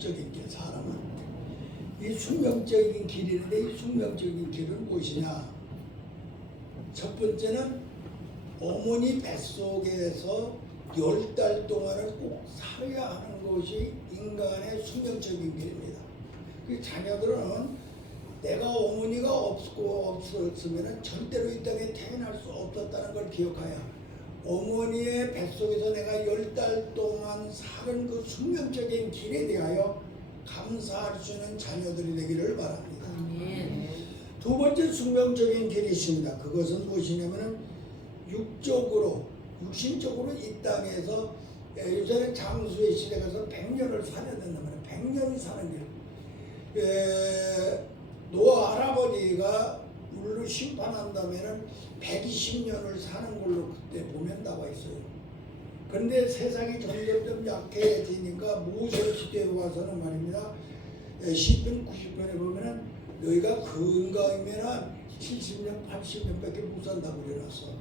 숙명적인 길, 사람은 이 숙명적인 길인데 이 숙명적인 길은 무엇이냐? 첫 번째는 어머니 뱃속에서 10달 동안을 꼭 살아야 하는 것이 인간의 숙명적인 길입니다. 그 자녀들은 내가 어머니가 없었으면 절대로 이 땅에 태어날 수 없었다는 걸 기억하여 어머니의 뱃속에서 내가 10달 동안 사는 그 숙명적인 길에 대하여 감사할 수 있는 자녀들이 되기를 바랍니다. 두 번째 숙명적인 길이 있습니다. 그것은 무엇이냐면 육신적으로 이 땅에서 요새는 장수의 시대 가서 100년을 살아야 된단 말이에요. 100년이 사는 길. 노아 할아버지가 물로 심판한다면은 120년을 사는 걸로 그때 보면 나와 있어요. 그런데 세상이 점점 약해지니까 모세 시대에 와서는 말입니다. 시편 90편에 보면은 너희가 근거이면은 70년, 80년밖에 못 산다고 그래놨어.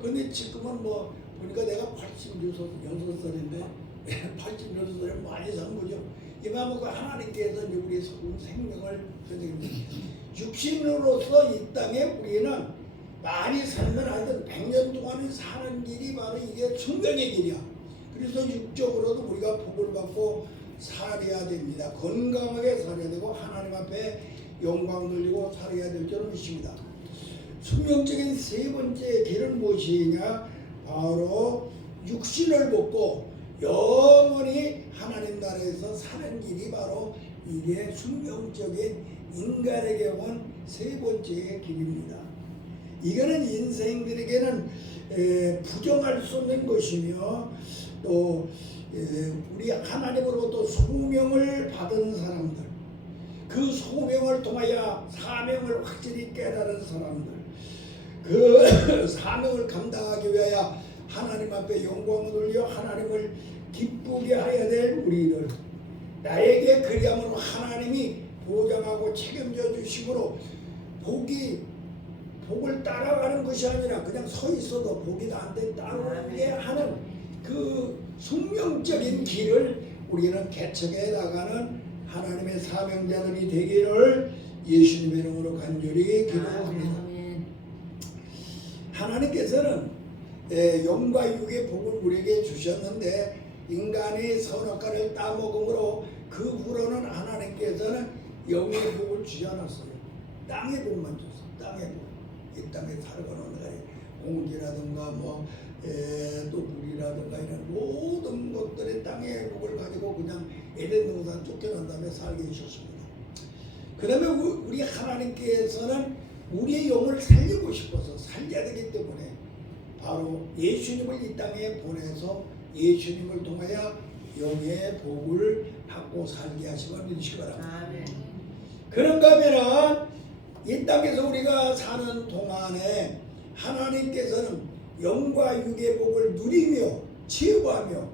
그런데 지금은 뭐 보니까 내가 86살인데 86살이면 많이 산 거죠. 이만큼 하나님께서 우리 생명을 육신으로서 이 땅에 우리는 많이 살면 하여튼 100년 동안 사는 길이 바로 이게 숙명의 길이야. 그래서 육적으로도 우리가 복을 받고 살아야 됩니다. 건강하게 살아야 되고 하나님 앞에 영광 돌리고 살아야 될 줄을 믿습니다. 숙명적인 세 번째 길은 무엇이냐? 바로 육신을 벗고 영원히 하나님 나라에서 사는 길이 바로 이게 숙명적인 인간에게 온 세 번째 길입니다. 이거는 인생들에게는 부정할 수 없는 것이며 또 우리 하나님으로부터 소명을 받은 사람들, 그 소명을 통하여 사명을 확실히 깨달은 사람들, 그 사명을 감당하기 위하여 하나님 앞에 영광을 돌려 하나님을 기쁘게 하여야 될 우리들, 나에게 그리함으로 하나님이 보장하고 책임져 주심으로 복을 따라가는 것이 아니라 그냥 서 있어도 복이 나한테 따르게 하는 그 숙명적인 길을 우리는 개척해 나가는 하나님의 사명자들이 되기를 예수님의 이름으로 간절히 기도합니다. 하나님께서는 영과 육의 복을 우리에게 주셨는데 인간이 선악과를 따먹음으로 그 후로는 하나님께서는 영의 복을 주지 않았어요. 땅의 복만 줬어요. 땅의 복. 이 땅에 살아가는 공기라든가 또 물이라든가 이런 모든 것들이 땅의 복을 가지고 그냥 에덴 동산 쫓겨난 다음에 살게 해주셨습니다. 그 다음에 우리 하나님께서는 우리의 영을 살리고 싶어서 살려야 되기 때문에 바로 예수님을 이 땅에 보내서 예수님을 통하여 영의 복을 받고 살게 하시고 믿으시기 바랍니다. 그런가 하면은 이 땅에서 우리가 사는 동안에 하나님께서는 영과 육의 복을 누리며 체험하며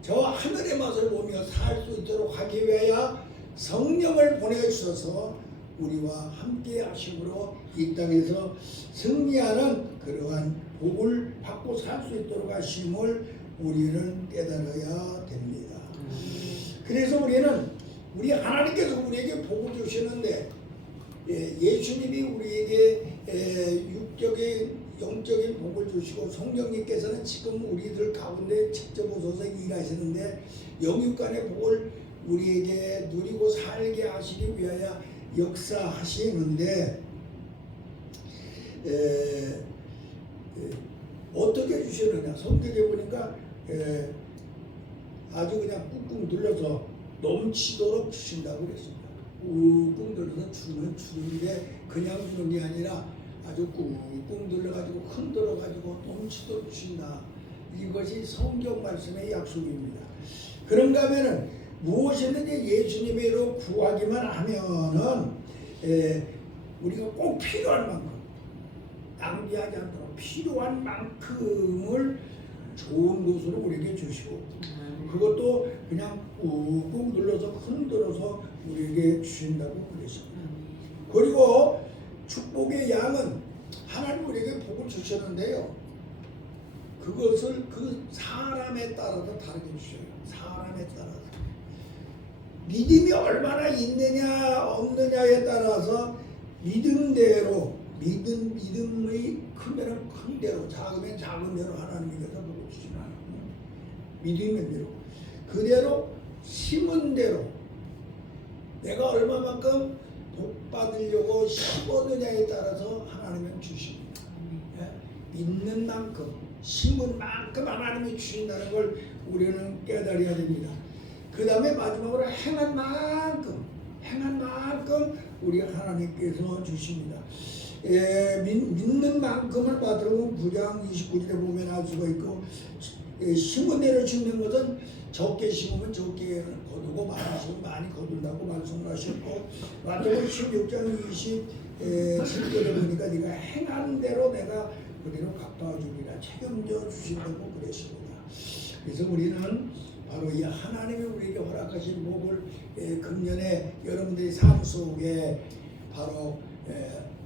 저 하늘의 맛을 보며 살 수 있도록 하기 위하여 성령을 보내주셔서 우리와 함께 하심으로 이 땅에서 승리하는 그러한 복을 받고 살 수 있도록 하심을 우리는 깨달아야 됩니다. 그래서 우리 하나님께서 우리에게 복을 주시는데 예수님이 우리에게 육적인 영적인 복을 주시고 성령님께서는 지금 우리들 가운데 직접 오셔서 일하시는데 영육간의 복을 우리에게 누리고 살게 하시기 위하여 역사하시는데 어떻게 주시느냐? 성경에 보니까 아주 그냥 꾹꾹 눌러서 넘치도록 주신다고 그랬습니다. 꾹꾹 눌러서 주는데 그냥 주는 게 아니라 아주 꾹꾹 눌러가지고 흔들어가지고 넘치도록 주신다. 이것이 성경 말씀의 약속입니다. 그런가 하면은 무엇이든지 예수님의 이로 구하기만 하면은 우리가 꼭 필요한 만큼 낭비하지 않도록 필요한 만큼을 좋은 것으로 우리에게 주시고 그것도 그냥 꾹꾹 눌러서 흔들어서 우리에게 주신다고 그랬습니다. 그리고 축복의 양은 하나님 우리에게 복을 주셨는데요. 그것을 그 사람에 따라서 다르게 주셔요. 사람에 따라서. 믿음이 얼마나 있느냐 없느냐에 따라서 믿음대로 믿음의 크면은 큰 대로 작으면 작은 대로 하나님께서 보고 주시는 믿음의 대로 그대로 심은 대로 내가 얼마만큼 복 받으려고 심었느냐에 따라서 하나님은 주십니다. 믿는 만큼 심은 만큼 하나님이 주신다는 걸 우리는 깨달아야 됩니다. 그 다음에 마지막으로 행한 만큼 우리 하나님께서 주십니다. 믿는 만큼을 받으려면 9장 29절에 보면 알 수가 있고 심은 대로 심는 것은 적게 심으면 적게 거두고 많이 심으면 많이 거둔다고 말씀을 하셨고 마태복음 16장 27절에 보니까 네가 행한 대로 내가 그대로 갚아주리라 책임져 주신다고 그랬습니다. 그래서 우리는 바로 이 하나님이 우리에게 허락하신 복을 금년에 여러분들의 삶 속에 바로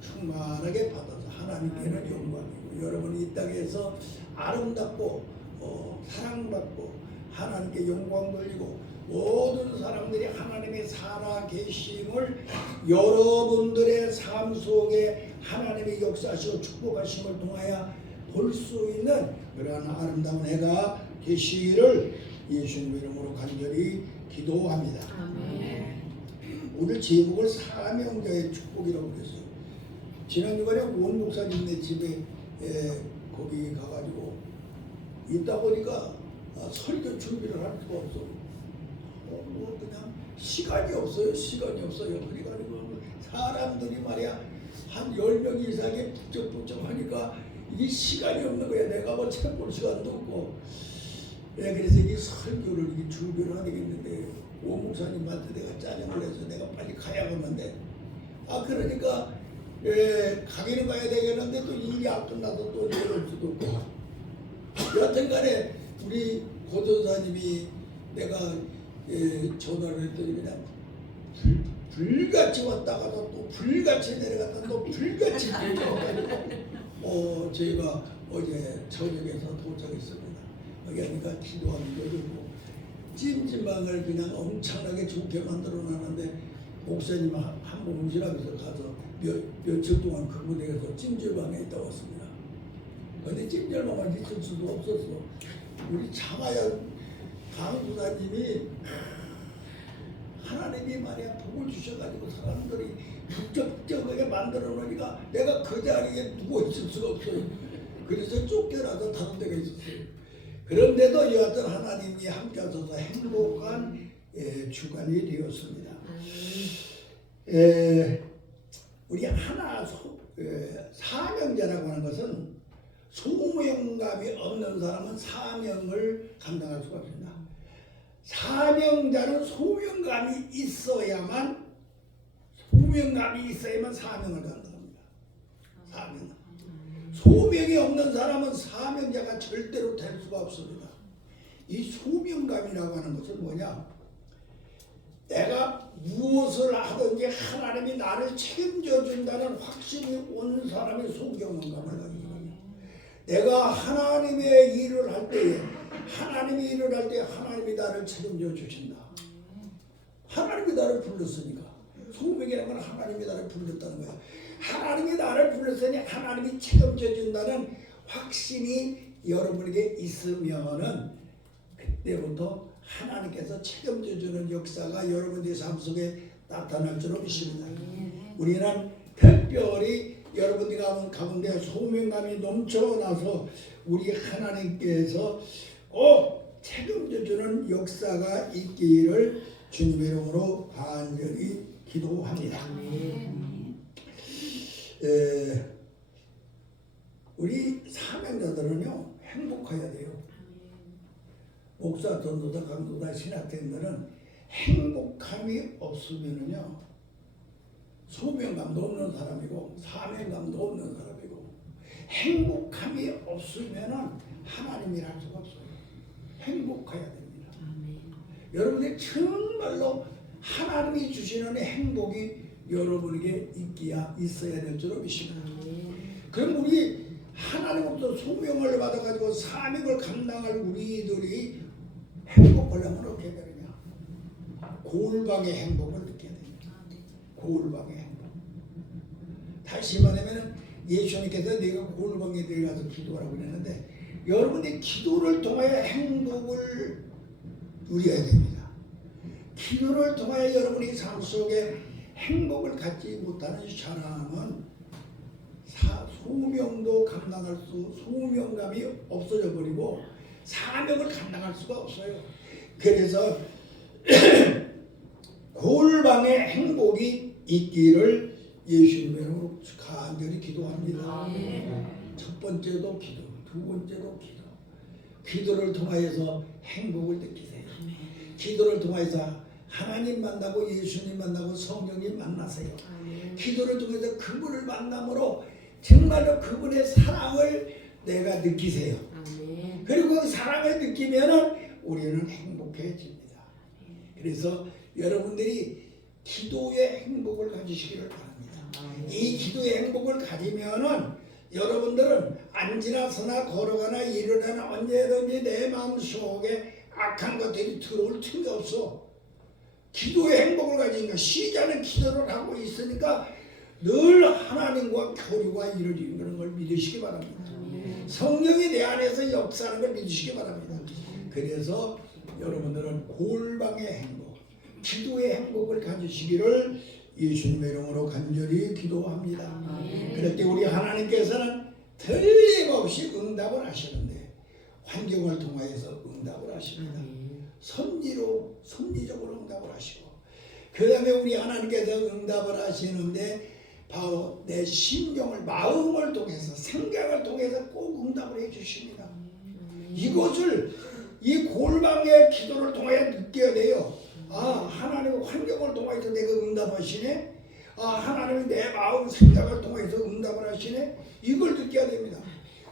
충만하게 받아서 하나님께는 영광이고 여러분이 이 땅에서 아름답고 사랑받고 하나님께 영광 돌리고 모든 사람들이 하나님의 살아 계심을 여러분들의 삶 속에 하나님의 역사하시고 축복하심을 통하여 볼 수 있는 그러한 아름다운 해가 되시기를 예수님 이름으로 간절히 기도합니다. 아멘. 오늘 제목을 사명자의 축복이라고 그랬어요. 지난 주간에 온 목사님네 집에 거기 가가지고 있다 보니까 설교 준비를 할 수가 없어. 뭐 그냥 시간이 없어요. 그래가지고 사람들이 말이야 한 10명 이상이 북적북적 하니까 이게 시간이 없는 거야. 내가 뭐 책 볼 시간도 없고. 그래서 이 설교를 준비를 해야 되겠는데 오 목사님한테 내가 짜증을 내서 내가 빨리 가야겠는데 그러니까 가기는 가야 되겠는데 또 일이 안 끝나서 또 내려올 수도 없고 여하튼간에 우리 고전사님이 내가 전화를 했더니 그냥 불같이 왔다가도 또 불같이 내려갔다 또 불같이 내려가가지고 저희가 어제 저녁에서 도착했습니다. 여기 하니까 기도하는 것도 있고 찜질방을 그냥 엄청나게 좋게 만들어 놨는데 목사님 한번 오시라면서 가서 며칠 동안 그 무대에서 찜질방에 있다 왔습니다. 근데 찜질방만 있을 수도 없었어. 우리 장하연 강부사님이 하나님이 말이야 복을 주셔가지고 사람들이 북적북적하게 만들어 놓으니까 내가 그 자리에 누워 있을 수가 없어요. 그래서 쫓겨나서 다른 데가 있었어요. 그런데도 여하튼 하나님이 함께 하셔서 행복한 주간이 되었습니다. 우리 하나 사명자라고 하는 것은 소명감이 없는 사람은 사명을 감당할 수가 없습니다. 사명자는 소명감이 있어야만 사명을 감당합니다. 사명. 소명이 없는 사람은 사명자가 절대로 될 수가 없습니다. 이 소명감이라고 하는 것은 뭐냐? 내가 무엇을 하든지 하나님이 나를 책임져 준다는 확신이 온 사람이 소명감을 가지고 있습니다. 내가 하나님의 일을 할 때에 하나님이 나를 책임져 주신다. 하나님이 나를 불렀으니까. 소명이라는 건 하나님이 나를 불렀다는 거야. 하나님이 나를 불렀으니 하나님이 책임져 준다는 확신이 여러분에게 있으면은 그때부터 하나님께서 책임져 주는 역사가 여러분들의 삶 속에 나타날 줄로 믿습니다. 우리는 특별히 여러분들 가운데 소명감이 넘쳐나서 우리 하나님께서 꼭 책임져 주는 역사가 있기를 주님의 이름으로 간절히 기도합니다. 우리 사명자들은요 행복해야 돼요. 목사, 전도사, 강도사, 신학생들은 행복함이 없으면은요 소명감도 없는 사람이고 사명감도 없는 사람이고 행복함이 없으면은 하나님이라 할 수가 없어요. 행복해야 됩니다. 여러분이 정말로 하나님이 주시는 행복이 여러분에게 있어야 될 줄로 믿습니다. 그럼 우리 하나님으로부터 소명을 받아가지고 사명을 감당할 우리들이 행복하려면 어떻게 되느냐? 골방의 행복을 느껴야 됩니다. 골방의 행복. 다시 말하면 예수님께서 내가 골방에 들어가서 기도하라고 그랬는데 여러분이 기도를 통하여 행복을 누려야 됩니다. 기도를 통하여 여러분이 삶 속에 행복을 갖지 못하는 사람은 소명도 감당할 소명감이 없어져 버리고 사명을 감당할 수가 없어요. 그래서 골방의 행복이 있기를 예수님의 이름으로 간절히 기도합니다. 첫 번째도 기도, 두 번째도 기도. 기도를 통하여서 행복을 느끼세요. 기도를 통해서 하나님 만나고 예수님 만나고 성령님 만나세요. 기도를 통해서 그분을 만남으로 정말로 그분의 사랑을 내가 느끼세요. 그리고 그 사랑을 느끼면 우리는 행복해집니다. 그래서 여러분들이 기도의 행복을 가지시기를 바랍니다. 이 기도의 행복을 가지면은 여러분들은 앉으나 서나 걸어가나 일어나나 언제든지 내 마음 속에 악한 것들이 들어올 틈이 없어. 기도의 행복을 가지니까 시자는 기도를 하고 있으니까 늘 하나님과 교류가 이루어지는 걸 믿으시기 바랍니다. 성령이 내 안에서 역사하는 걸 믿으시기 바랍니다. 그래서 여러분들은 골방의 행복, 기도의 행복을 가지시기를 예수님의 이름으로 간절히 기도합니다. 그럴 때 우리 하나님께서는 틀림없이 응답을 하시는데 환경을 통하여서 응답을 하십니다. 섭리적으로 응답을 하시고 그 다음에 우리 하나님께서 응답을 하시는데 바로 내 심령을 마음을 통해서 생각을 통해서 꼭 응답을 해주십니다. 이것을 이 골방의 기도를 통해 느껴야 돼요. 하나님의 환경을 통해서 내가 응답하시네. 하나님이 내 마음 생각을 통해서 응답을 하시네. 이걸 느껴야 됩니다.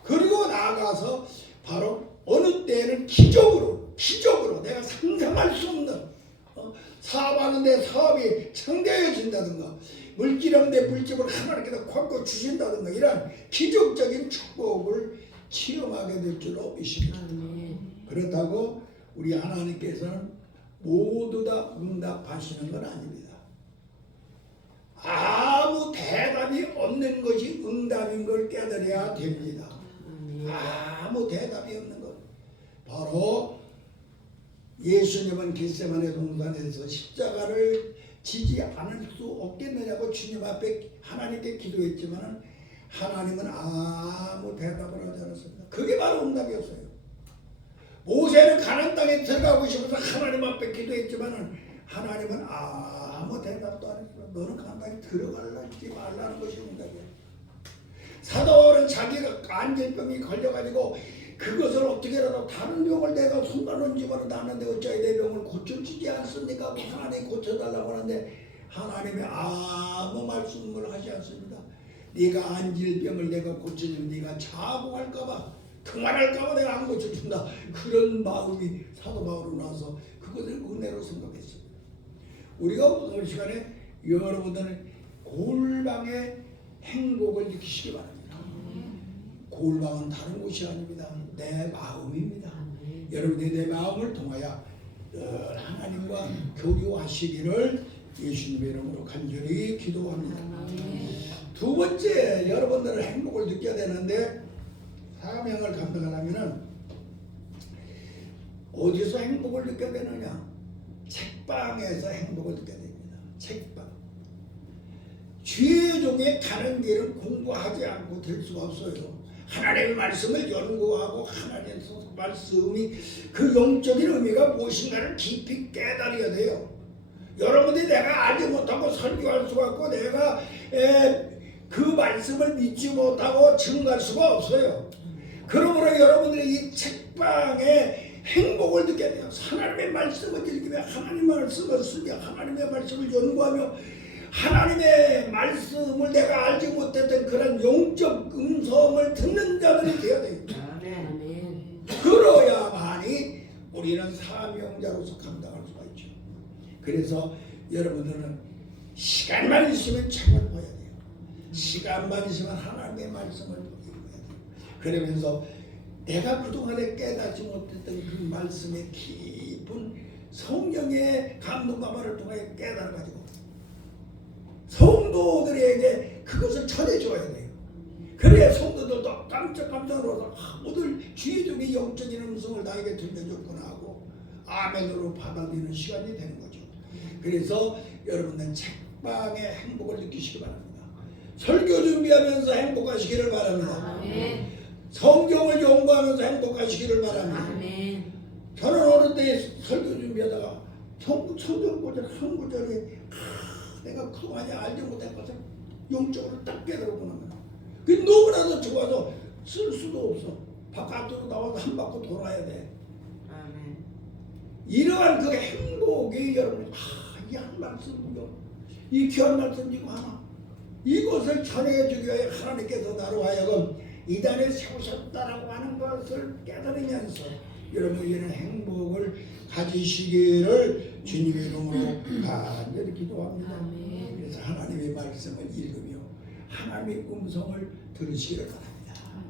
그리고 나아가서 바로 어느 때는 기적으로 내가 상상할 수 없는 사업하는데 사업이 창대해진다든가 물질하는데 물질을 하나님께서 콱 주신다든가 이런 기적적인 축복을 체험하게 될 줄로 믿습니다. 그렇다고 우리 하나님께서는 모두 다 응답하시는 건 아닙니다. 아무 대답이 없는 것이 응답인 걸 깨달아야 됩니다. 아무 대답이 없는 것. 바로 예수님은 겟세마네 동산에서 십자가를 지지 않을 수 없겠느냐고 주님 앞에 하나님께 기도했지만 하나님은 아무 대답을 하지 않았습니다. 그게 바로 응답이었어요. 모세는 가나안 땅에 들어가고 싶어서 하나님 앞에 기도했지만 하나님은 아무 대답도 안 했어요. 너는 가나안 땅에 들어갈지 말라는 것이 응답이에요. 사도 바울은 자기가 안전병이 걸려가지고 그것을 어떻게라도 다른 병을 내가 손다는지만 나는데 어찌하여 내 병을 고쳐주지 않습니까? 하나님이 고쳐달라고 하는데 하나님이 아무 말씀을 하지 않습니다. 네가 안질 병을 내가 고쳐주면 네가 자복할까봐 그만할까봐 내가 안 고쳐준다. 그런 마음이 사도 바울로 나와서 그것을 은혜로 생각했습니다. 우리가 오늘 시간에 여러분들은 골방의 행복을 느끼시기 바랍니다. 골방은 다른 곳이 아닙니다. 내 마음입니다. 여러분이 내 마음을 통하여 하나님과 교류하시기를 예수님의 이름으로 간절히 기도합니다. 두 번째, 여러분들은 행복을 느껴야 되는데 사명을 감당하려면 어디서 행복을 느껴야 되느냐? 책방에서 행복을 느껴야 됩니다. 책방. 죄종에 가는 길은 공부하지 않고 될 수가 없어요. 하나님의 말씀을 연구하고 하나님의 말씀이 그 영적인 의미가 무엇인가를 깊이 깨달아야 돼요. 여러분들이 내가 알지 못하고 설교할 수가 없고 내가 그 말씀을 믿지 못하고 증거할 수가 없어요. 그러므로 여러분들이 이 책방에 행복을 느껴야 돼요. 하나님의 말씀을 읽으며 하나님의 말씀을 쓰며 하나님의 말씀을 연구하며 하나님의 말씀을 내가 알지 못했던 그런 영적 음성을 듣는 자들이 되어야 됩니다. 그러야만이 우리는 사명자로서 감당할 수가 있죠. 그래서 여러분들은 시간만 있으면 책을 봐야 돼요. 시간만 있으면 하나님의 말씀을 읽어야 돼요. 그러면서 내가 그동안에 깨닫지 못했던 그 말씀의 깊은 성령의 감동감화를 통해 깨달아가지고 성도들에게 그것을 전해줘야 돼요. 그래야 성도들도 깜짝 놀라서 오늘 주의 종이 영적인 음성을 나에게 들려줬구나 하고 아멘으로 받아들이는 시간이 되는 거죠. 그래서 여러분은 책방의 행복을 느끼시기 바랍니다. 설교 준비하면서 행복하시기를 바랍니다. 아멘. 성경을 연구하면서 행복하시기를 바랍니다. 아멘. 저는 어느 때 설교 준비하다가 성경 구절 한 구절에 내가 그동안 알지 못한 것을 영적으로 딱 깨달았구나. 그게 너무나도 좋아서 쓸 수도 없어. 바깥으로 나와서 한 바퀴 돌아야 돼. 아멘. 이러한 그 행복이 여러분이 이 한 말씀이요, 이 귀한 말씀 이거 하나, 이것을 전해주기 위해 하나님께서 나로 하여금 이단에 세우셨다라고 하는 것을 깨달으면서 여러분 이런 행복을 가지시기를 주님의 이름으로 간절히 기도합니다. 아멘. 그래서 하나님의 말씀을 읽으며 하나님의 음성을 들으시기를 바랍니다. 아멘.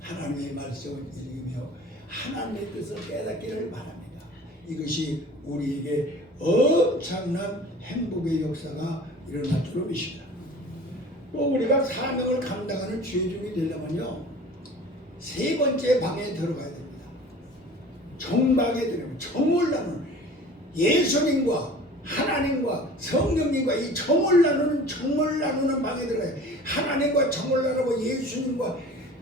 하나님의 말씀을 읽으며 하나님의 뜻을 깨닫기를 바랍니다. 이것이 우리에게 엄청난 행복의 역사가 일어날 줄로 믿습니다. 또 우리가 사명을 감당하는 주의 종이 되려면요, 세 번째 방에 들어가야 됩니다. 정방에 들어가면 정을 나누는 예수님과 하나님과 성령님과 이 정을 나누는 방에 들어가요. 하나님과 정을 나누고 예수님과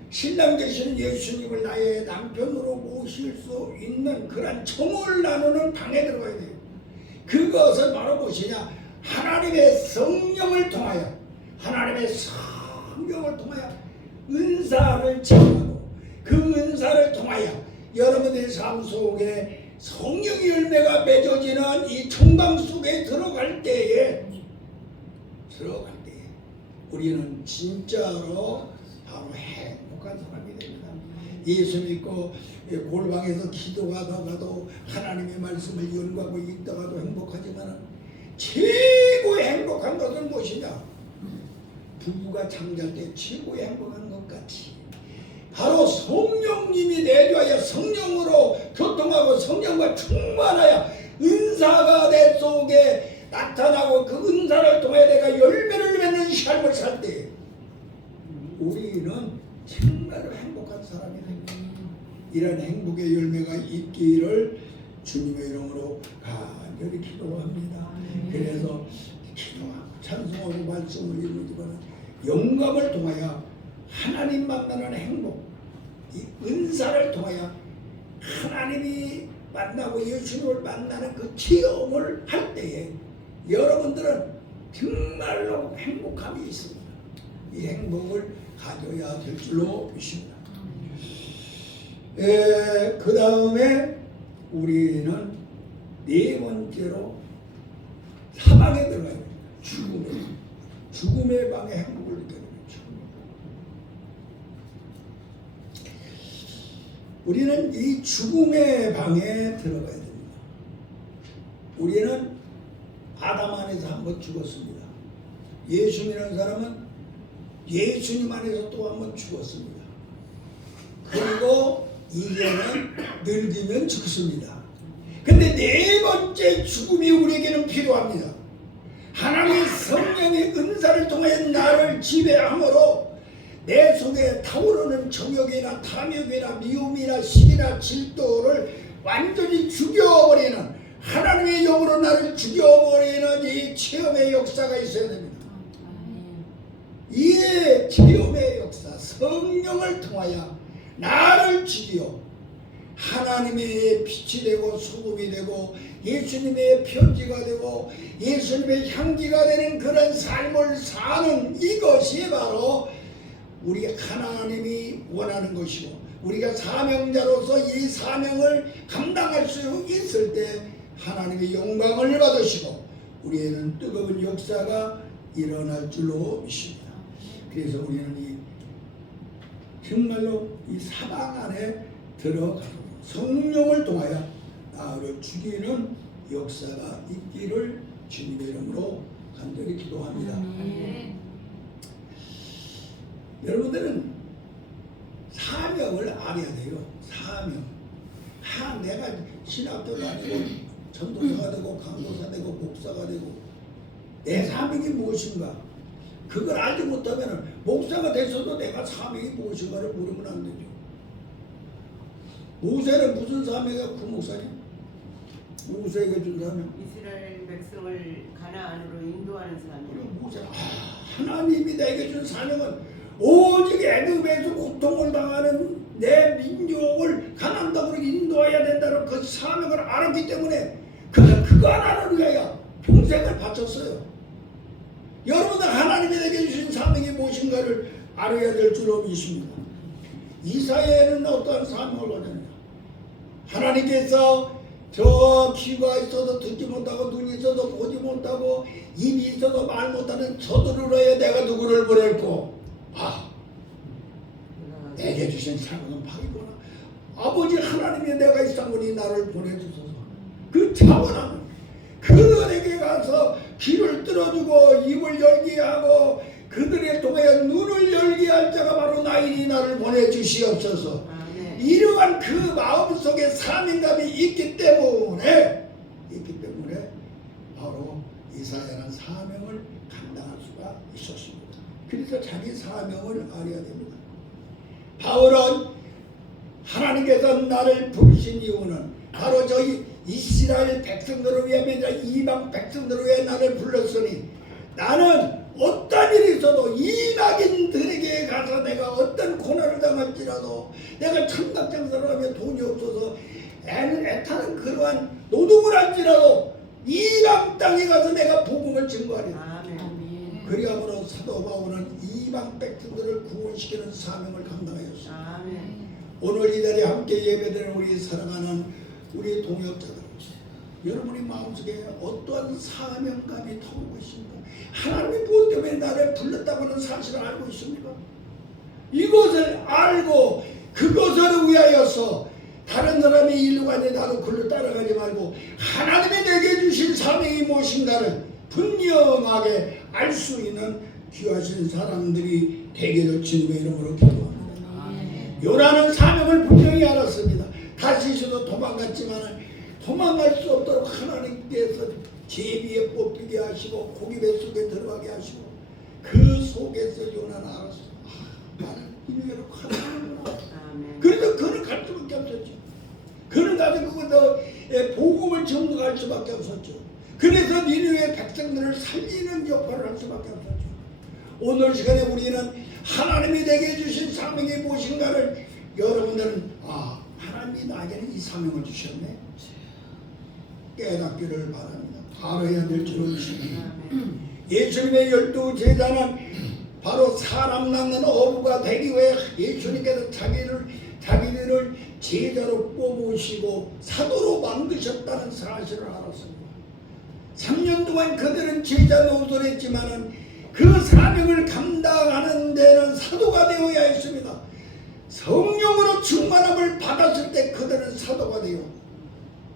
신랑 되시는 예수님을 나의 남편으로 모실 수 있는 그런 정을 나누는 방에 들어가야 돼요. 그것은 바로 무엇이냐? 하나님의 성령을 통하여, 하나님의 성령을 통하여 은사를 체험하고 그 은사를 통하여 여러분들의 삶 속에 성령의 열매가 맺어지는 이 정방 속에 들어갈 때에 우리는 진짜로 바로 행복한 사람이 됩니다. 예수 믿고 골방에서 기도하다가도 하나님의 말씀을 연구하고 읽다가도 행복하지만 최고의 행복한 것은 무엇이냐? 부부가 잠잘 때 최고의 행복한 것 같이 바로 성령님이 내주하여 성령으로 교통하고 성령과 충만하여 은사가 내 속에 나타나고 그 은사를 통해 내가 열매를 맺는 삶을 살 때 우리는 정말로 행복한 사람이 됩니다. 이런 행복의 열매가 있기를 주님의 이름으로 간절히 기도합니다. 그래서 기도하고 찬송하고 말씀을 읽지만 영감을 통하여 하나님 만나는 행복, 이 은사를 통하여 하나님이 만나고 예수님을 만나는 그 체험을 할 때에 여러분들은 정말로 행복함이 있습니다. 이 행복을 가져야 될 줄로 믿습니다. 그 다음에 우리는 네 번째로 사방에 들어가야 됩니다. 죽음의 방에 행복을 느껴야 됩니다. 우리는 이 죽음의 방에 들어가야 됩니다. 우리는 아담 안에서 한번 죽었습니다. 예수 믿는 사람은 예수님 안에서 또 한번 죽었습니다. 그리고 이제는 늙으면 죽습니다. 근데 네 번째 죽음이 우리에게는 필요합니다. 하나님의 성령의 은사를 통해 나를 지배함으로 내 속에 타오르는 정욕이나 탐욕이나 미움이나 시기나 질투를 완전히 죽여버리는, 하나님의 영으로 나를 죽여버리는 이 체험의 역사가 있어야 됩니다. 이 체험의 역사, 성령을 통하여 나를 죽여 하나님의 빛이 되고 소금이 되고 예수님의 편지가 되고 예수님의 향기가 되는 그런 삶을 사는 이것이 바로 우리 하나님이 원하는 것이고, 우리가 사명자로서 이 사명을 감당할 수 있을 때 하나님의 영광을 받으시고 우리에는 뜨거운 역사가 일어날 줄로 믿습니다. 그래서 우리는 이 정말로 이 사방 안에 들어가고 성령을 통하여 나를 죽이는 역사가 있기를 주님의 이름으로 간절히 기도합니다. 여러분들은 사명을 알아야 돼요. 사명. 내가 신학교 다니고 전도사가 되고 강도사 되고 목사가 되고 내 사명이 무엇인가? 그걸 알지 못하면 목사가 됐어도 내가 사명이 무엇인가를 모르면 안 되죠. 모세는 무슨 사명이야? 그 목사님? 모세에게 준 사명? 이스라엘 백성을 가나안으로 인도하는 사명. 모세, 하나님이 내게 준 사명은 오직 애굽에서 고통을 당하는 내 민족을 가나안 땅으로 인도해야 된다는 그 사명을 알았기 때문에 그는 그거 하나를 위하여 평생을 바쳤어요. 여러분들 하나님이 내게 주신 사명이 무엇인가를 알아야 될 줄로 믿습니다. 이사야에는 어떠한 사명을 가졌냐? 하나님께서 저 귀가 있어도 듣지 못하고 눈이 있어도 보지 못하고 입이 있어도 말 못하는 저들을 위해 내가 누구를 보냈고 내게 주신 사명은 바이구나. 아버지 하나님이 내가 이 사람이 나를 보내주소서. 그 차원하는 그들에게 가서 귀를 뚫어주고 입을 열게 하고 그들의 통하여 눈을 열게 할 자가 바로 나이니 나를 보내주시옵소서. 이러한 그 마음속에 사명감이 있기 때문에 바로 이사야는 사명을 감당할 수가 있었습니다. 그래서 자기 사명을 알아야 됩니다. 바울은 하나님께서 나를 부르신 이유는 바로 저희 이스라엘 백성들을 위하여 이방 백성들을 위해 나를 불렀으니 나는 어떤 일이 있어도 이방인들에게 가서 내가 어떤 고난을 당할지라도 내가 청각장사를 하면 돈이 없어서 애타는 그러한 노동을 할지라도 이방 땅에 가서 내가 복음을 증거하리라. 그리하므로 사도 바울은 이방 백성들을 구원시키는 사명을 감당하였습니다. 오늘 이 자리에 함께 예배드리는 우리 사랑하는 우리 동역자들, 여러분의 마음속에 어떠한 사명감이 타오르고 있습니까? 하나님이 무엇 때문에 나를 불렀다고 하는 사실을 알고 있습니까? 이것을 알고 그것을 위하여서 다른 사람이 일로 가니 나도 그를 따라가지 말고 하나님이 내게 주신 사명이 무엇인가를 분명하게 알 수 있는 귀하신 사람들이 되기를 주님의 이름으로 기도합니다. 요나는 사명을 분명히 알았습니다. 다시서도 도망갔지만 도망갈 수 없도록 하나님께서 제비에 뽑히게 하시고 고기 뱃속에 들어가게 하시고 그 속에서 요나는 알았어. 나는 이누야로 가는구나. 그래서 그는 갈 수밖에 없었죠. 그는 가서 그것도 복음을 전가할 수밖에 없었죠. 그래서 니느웨 백성들을 살리는 역할을 할 수밖에 없었죠. 오늘 시간에 우리는 하나님이 내게 주신 사명이 무엇인가를 여러분들은 하나님이 나에게는 이 사명을 주셨네 깨닫기를 바랍니다. 알아야 될 줄로 믿습니다. 예수님의 12 제자는 바로 사람 낳는 어부가 되기 위해 예수님께서 자기들을 제자로 뽑으시고 사도로 만드셨다는 사실을 알았습니다. 3년 동안 그들은 제자 노릇을 했지만은 그 사명을 감당하는 데는 사도가 되어야 했습니다. 성령으로 충만함을 받았을 때 그들은 사도가 되어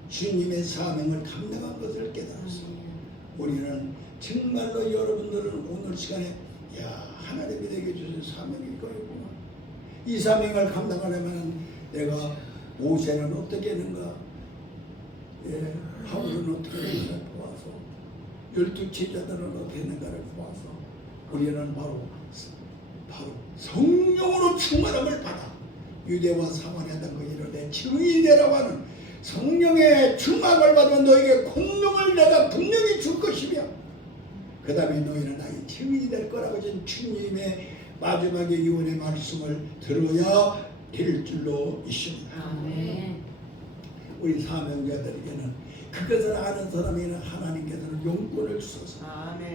주님의 사명을 감당한 것을 깨달았습니다. 우리는 정말로 여러분들은 오늘 시간에 하나님이 내게 주신 사명이 이거였구나. 이 사명을 감당하려면 내가 모세는 어떻게 했는가, 바울은 어떻게 했는가 보아서 12 제자들은 어떻게 했는가를 보아서 우리는 바로 성령으로 충만함을 받아 유대와 사마리아 땅 이르되 증인되라고 하는 성령의 충만함을 받으면 너에게 공명을 내가 분명히 줄 것이며 그 다음에 너희는 나의 증인이 될 거라고 전 주님의 마지막에 유언의 말씀을 들어야 될 줄로 믿습니다. 우리 사명자들에게는 그것을 아는 사람에게는 하나님께서는 용권을 주셔서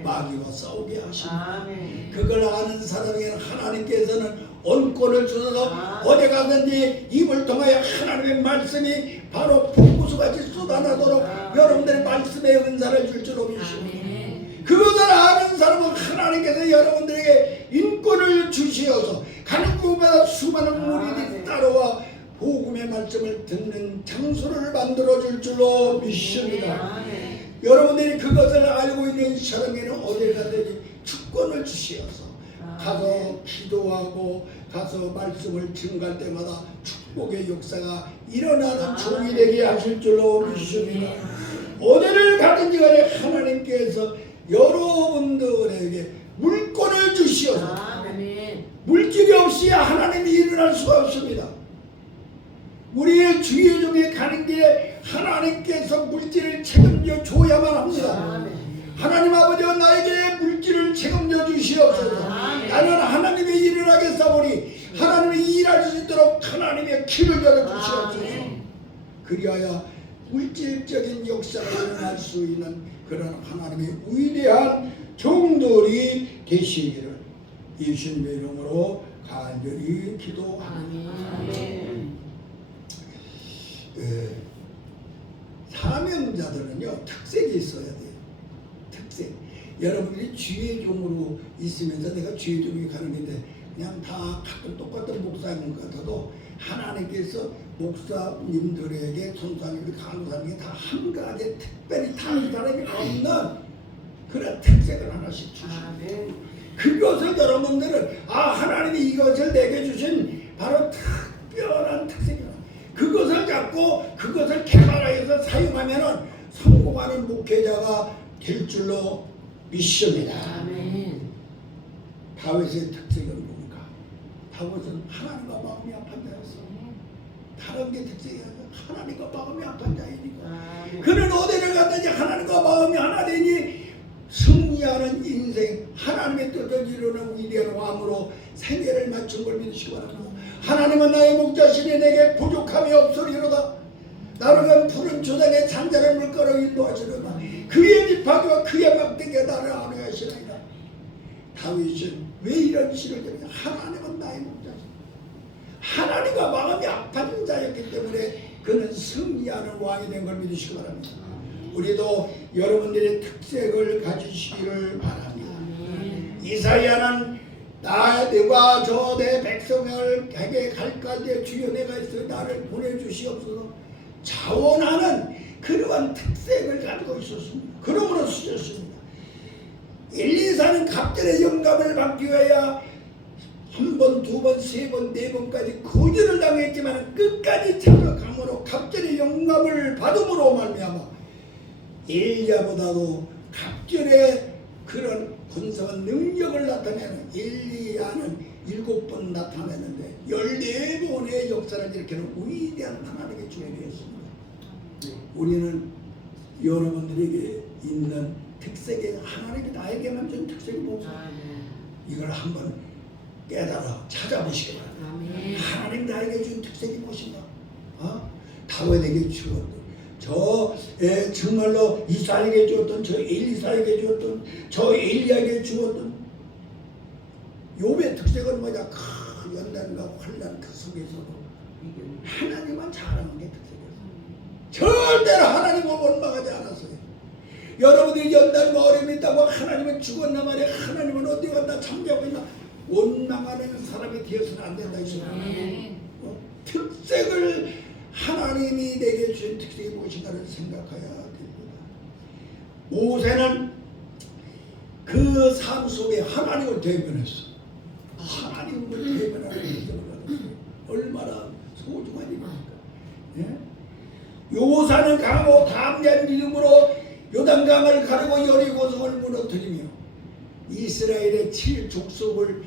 마귀와 싸우게 하십니다. 그걸 아는 사람에게는 하나님께서는 언권을 주셔서 어디 가든지 입을 통하여 하나님의 말씀이 바로 폭포수같이 쏟아나도록 여러분들의 말씀의 은사를 줄 줄로 믿습니다. 그것을 아는 사람은 하나님께서 여러분들에게 인권을 주시어서 가는 곳마다 수많은 무리들이 따라와 복음의 말씀을 듣는 장소를 만들어줄 줄로 믿습니다. 여러분들이 그것을 알고 있는 사람에게는 어디 가든지 주권을 주시어서 가서 기도하고 가서 말씀을 증거할 때마다 축복의 역사가 일어나는 종이 되게 하실 줄로 믿습니다. 어디를 가든지 간에 하나님께서 여러분들에게 물권을 주시어서 아멘. 물질이 없이 하나님이 일어날 수가 없습니다. 우리의 주의 중에 가는 길에 하나님께서 물질을 책임져 줘야만 합니다. 아멘. 하나님 아버지가 나에게 물질을 책임져 주시옵소서. 나는 하나님의 일을 하겠사오니 하나님이 일할 수 있도록 하나님의 길을 열어주시옵소서. 그리하여 물질적인 역사가 일어날 수 있는 그런 하나님의 위대한 종들이 되시기를 예수님의 이름으로 간절히 기도합니다. 아멘. 사명자들은요 특색이 있어야 돼요. 특색. 여러분들이 주의 종으로 있으면서 내가 주의 종이 가는 길인데 그냥 다 같은 똑같은 목사님 같아도 하나님께서 목사님들에게 선사님들 간사님에게 다 한 가지 특별히 다른 사람이 없는 그런 특색을 하나씩 주시고 아멘. 그것을 여러분들은 하나님이 이것을 내게 주신 바로 특별한 특색이다. 그것을 잡고 그것을 개발하여서 사용하면은 성공하는 목회자가 될 줄로 믿습니다. 아멘. 다윗의 특색은 뭡니까? 다윗은 하나님과 마음이 합한 자였어. 다른 게 특색이 아니라 하나님과 마음이 합한 자이니까. 아멘. 그는 어디를 갔든지 하나님과 마음이 하나 되니 승리하는 인생, 하나님의 뜻을 이루는 위대한 왕으로 생애를 마친 걸 믿으시기 바랍니다. 하나님은 나의 목자시니 내게 부족함이 없으리로다. 나를 푸른 조장에 잔잔한 물가로 인도하시리로다. 그의 지팡이와 그의 막대기가 나를 안위하시리라. 다윗은 왜 이런 시를 들으냐? 하나님은 나의 목자시니 하나님과 마음이 합한 자였기 때문에 그는 승리하는 왕이 된 걸 믿으시기 바랍니다. 우리도 여러분들의 특색을 가지시기를 바랍니다. 이사야는 내가 저 내 백성에게 갈까지 주여 내가 있어 나를 보내주시옵소서 자원하는 그러한 특색을 가지고 있었습니다. 그러므로 쓰셨습니다. 엘리사는 갑절의 영감을 받기 위하여 한 번, 두 번, 세 번, 네 번까지 거절을 당했지만 끝까지 참여감으로 갑절의 영감을 받음으로 말미암아 엘리야보다도 갑절의 그런 권성한 능력을 나타내는 엘리야는 7번 나타내는데 14번의 역사를 일으키는 위대한 하나님의 주인이었습니다. 우리는 여러분들에게 있는 특색이 하나님이 나에게만 준 특색이 무엇입니까? 이걸 한번 깨달아 찾아보시기 바랍니다. 하나님 나에게 준 특색이 무엇인가? 다윗에게 주었던 정말로 이사에게 주었던 저 엘리사에게 주었던 저 엘리야에게 주었던 욥의 특색은 뭐냐? 큰 연단과 환난 그 속에서도 하나님만 자랑한 게 특색이었어요. 절대로 하나님을 원망하지 않았어요. 여러분들이 연단과 어려움이 있다고 하나님은 죽었나 말이야. 하나님은 어디 갔나 잠자고 있나 원망하는 사람이 되어서는 안 된다 이거예요. 특색을 하나님이 내게 주신 특색이 무엇인가를 생각해야 됩니다. 모세는 그 삶 속에 하나님을 대변했어. 하나님을 대변하는 인생을 받았어요. 얼마나 소중한 일입니까? 요사는 강하고 담대한 믿음으로 요단강을 가르고 여리고성을 무너뜨리며 이스라엘의 7족속을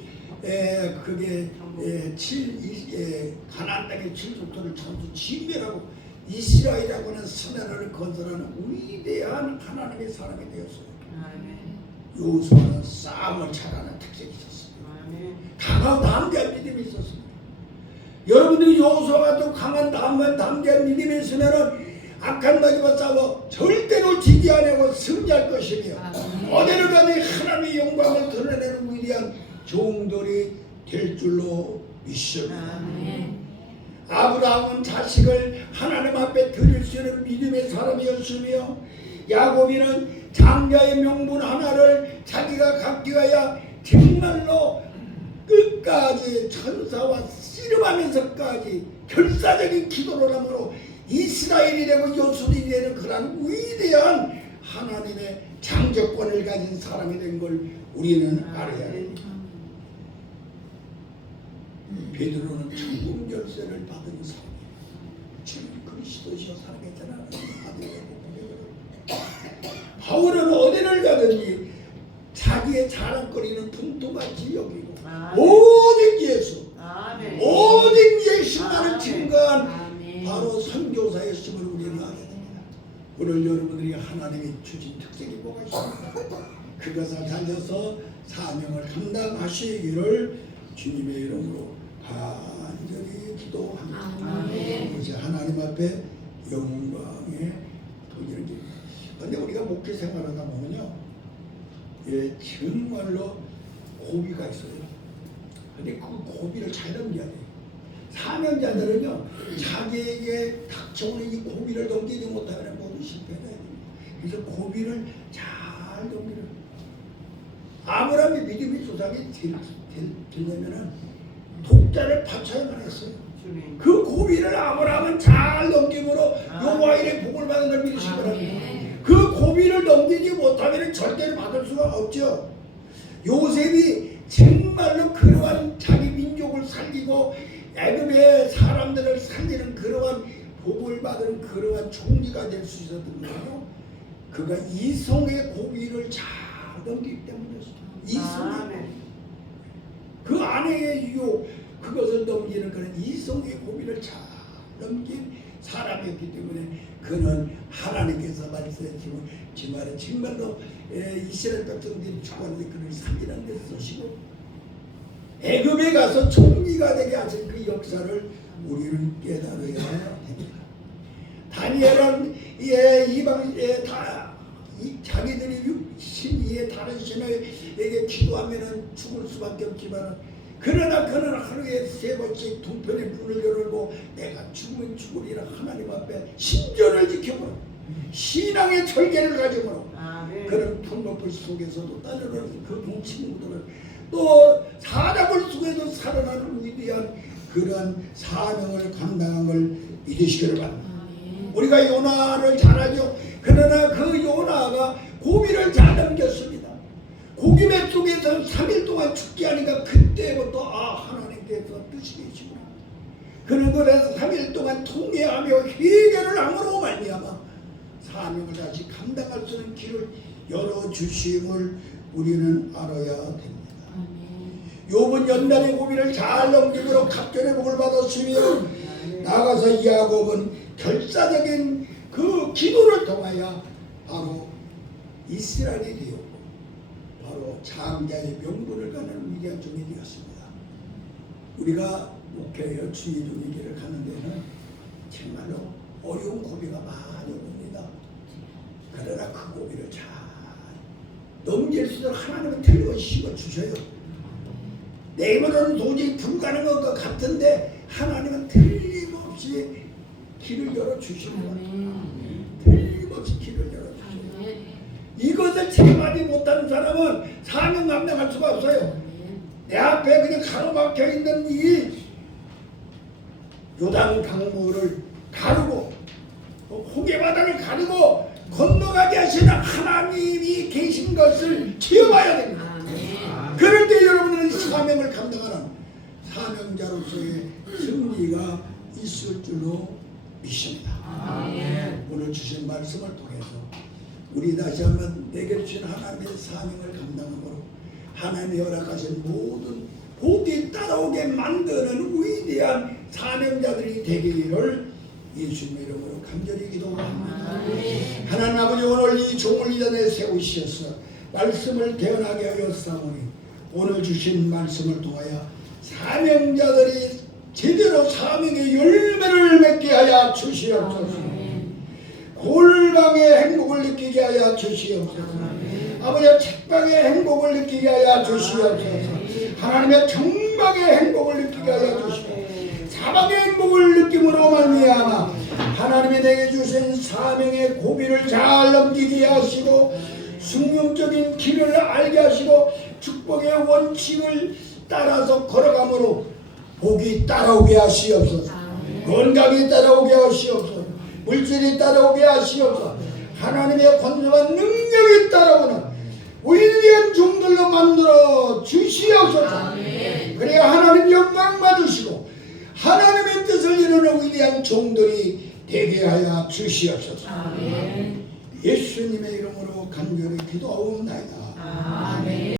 가나안 땅의 7족속을 전부 진멸하고 이스라엘이라고 하는 선나라를 건설하는 위대한 하나님의 사람이 되었어요. 요수아는 싸움을 잘하는 특색이 있었습니다. 강하고 담대한 믿음이 있었습니다. 여러분들이 요수아 같은 강한 담대한 믿음이 있으면은 악한 마귀와 싸워 절대로 지지 않고 승리할 것이며 어디를 가든지 하나님의 영광을 드러내는 위대한 종들이 될 줄로 믿습니다. 아브라함은 자식을 하나님 앞에 드릴 수 있는 믿음의 사람이었으며 야곱이는 장자의 명분 하나를 자기가 갖기 위하여 정말로 끝까지 천사와 씨름하면서까지 결사적인 기도를 함으로 이스라엘이 되고 요술이 되는 그런 위대한 하나님의 장조권을 가진 사람이 된 걸 우리는 알아야 합니다. 베드로는 천국 열쇠를 받은 사람이에요. 주는 그리스도시여 살아계시는 아들이라고 바울은 어디를 가든지 자기의 자랑거리는 풍토같이 여기고 아멘. 오직 예수 아멘. 오직 예수만을 아멘. 증거한 아멘. 바로 선교사였음을 우리는 알게 됩니다. 오늘 여러분들이 하나님이 주신 특색이 뭐가 있습니까? 그것을 살려서 사명을 감당하시기를 주님의 이름으로 간절히 기도합니다. 아멘. 그것이 하나님 앞에 영광의 도전을 드립니다. 그런데 우리가 목회 생활하다 보면요, 예, 정말로 고비가 있어요. 근데 그 고비를 잘 넘겨야 돼요. 사명자들은요, 자기에게 닥쳐오는 이 고비를 넘기지 못하면 모두 실패해야 됩니다. 그래서 고비를 잘 넘기는. 아브라함이 믿음의 조상이 되려면은 독자를 바쳐야만 했어요. 주님. 그 고비를 아브라함은 잘 넘김으로 여호와 이름의 복을 받은 걸 믿으시기 바랍니다. 그 고비를 넘기지 못하면 절대로 받을 수가 없죠. 요셉이 정말로 그러한 자기 민족을 살리고 애굽의 사람들을 살리는 그러한 복을 받은 그러한 총리가 될 수 있었던 거예요. 그가 이성의 고비를 잘 넘기기 때문이었어요. 이성의 고비. 그 아내의 유혹, 그것을 넘기는 그런 이성의 고비를 잘 넘긴 사람이었기 때문에 그는 하나님께서 말씀하시지만 정말로 이스라엘 백성들이 죽었는데 그를 살리는 데 쓰시고 애굽에 가서 총리가 되게 하신 그 역사를 우리는 깨달아야 됩니다. 다니엘은 이방 자기들이 신위에 다른 신에게 기도하면은 죽을 수밖에 없지만 그러나 그는 하루에 3번씩 두 편의 문을 열고 내가 죽으면 죽으리라 하나님 앞에 신전을 지켜보라 신앙의 절개를 가지고 그런 풍높은 속에서도 따르는 그 친구들은 또 사자굴 속에도 살아나는 위대한 그러한 사명을 감당한 걸 믿으시기를 바랍니다. 우리가 요나를 잘 알죠. 그러나 그 요나가 고비를 잘 넘겼습니다. 고기배 속에서 3일 동안 죽게 하니까 그때부터 하나님께서 뜻이 계시구나. 그런 거에서 3일 동안 통회하며 회개를 함으로 말미암아 사명을 다시 감당할 수 있는 길을 열어주심을 우리는 알아야 됩니다. 욥은 연단의 고비를 잘 넘김으로 갑절의 복을 받았으며 나아가서 야곱은 결사적인 그 기도를 통하여 바로 이스라엘이 되었고 바로 장자의 명분을 가는 위대한 종이 되었습니다. 우리가 목회여 주의 종의 길을 가는 데는 정말로 어려운 고비가 많이 옵니다. 그러나 그 고비를 잘 넘길 수 있도록 하나님은 틀림없이 심어주셔요. 내 힘으로는 도저히 불가능한 것 같은데 하나님은 틀림없이 길을 열어주십니다. 틀림없이 길을 열어주십니다. 이것을 체험하지 못하는 사람은 사명 감당할 수가 없어요. 내 앞에 그냥 가로막혀 있는 이 요단 강물을 가르고 호계바다를 가르고 건너가게 하시는 하나님이 계신 것을 체험해야 됩니다. 그럴 때 여러분들은 사명을 감당하는 사명자로서의 승리가 있을 줄로 믿습니다. 오늘 주신 말씀을 통해서 우리 다시 한번 내게 주신 하나님의 사명을 감당함으로 하나님이 허락하신 모든 복이 따라오게 만드는 위대한 사명자들이 되기를 예수님의 이름으로 간절히 기도합니다. 하나님 아버지, 오늘 이 종을 이 자리에 세우시어서 말씀을 대언하게 하여 사오니 오늘 주신 말씀을 통하여 사명자들이 제대로 사명의 열매를 맺게 하여 주시옵소서. 골방의 행복을 느끼게 하여 주시옵소서. 아버지, 책방의 행복을 느끼게 하여 주시옵소서. 하나님의 정막의 행복을 느끼게 하여 주시옵소서. 사방의 행복을 느낌으로 말미암아 하나님이 내게 주신 사명의 고비를 잘 넘기게 하시고 숙명적인 길을 알게 하시고 축복의 원칙을 따라서 걸어감으로 복이 따라오게 하시옵소서. 건강이 따라오게 하시옵소서. 물질이 따라오게 하시옵소서. 하나님의 권능한 능력이 따라오는 위대한 종들로 만들어 주시옵소서. 그래야 하나님 영광 받으시고 하나님의 뜻을 이루는 위대한 종들이 되게 하여 주시옵소서. 예수님의 이름으로 간절히 기도하옵나이다.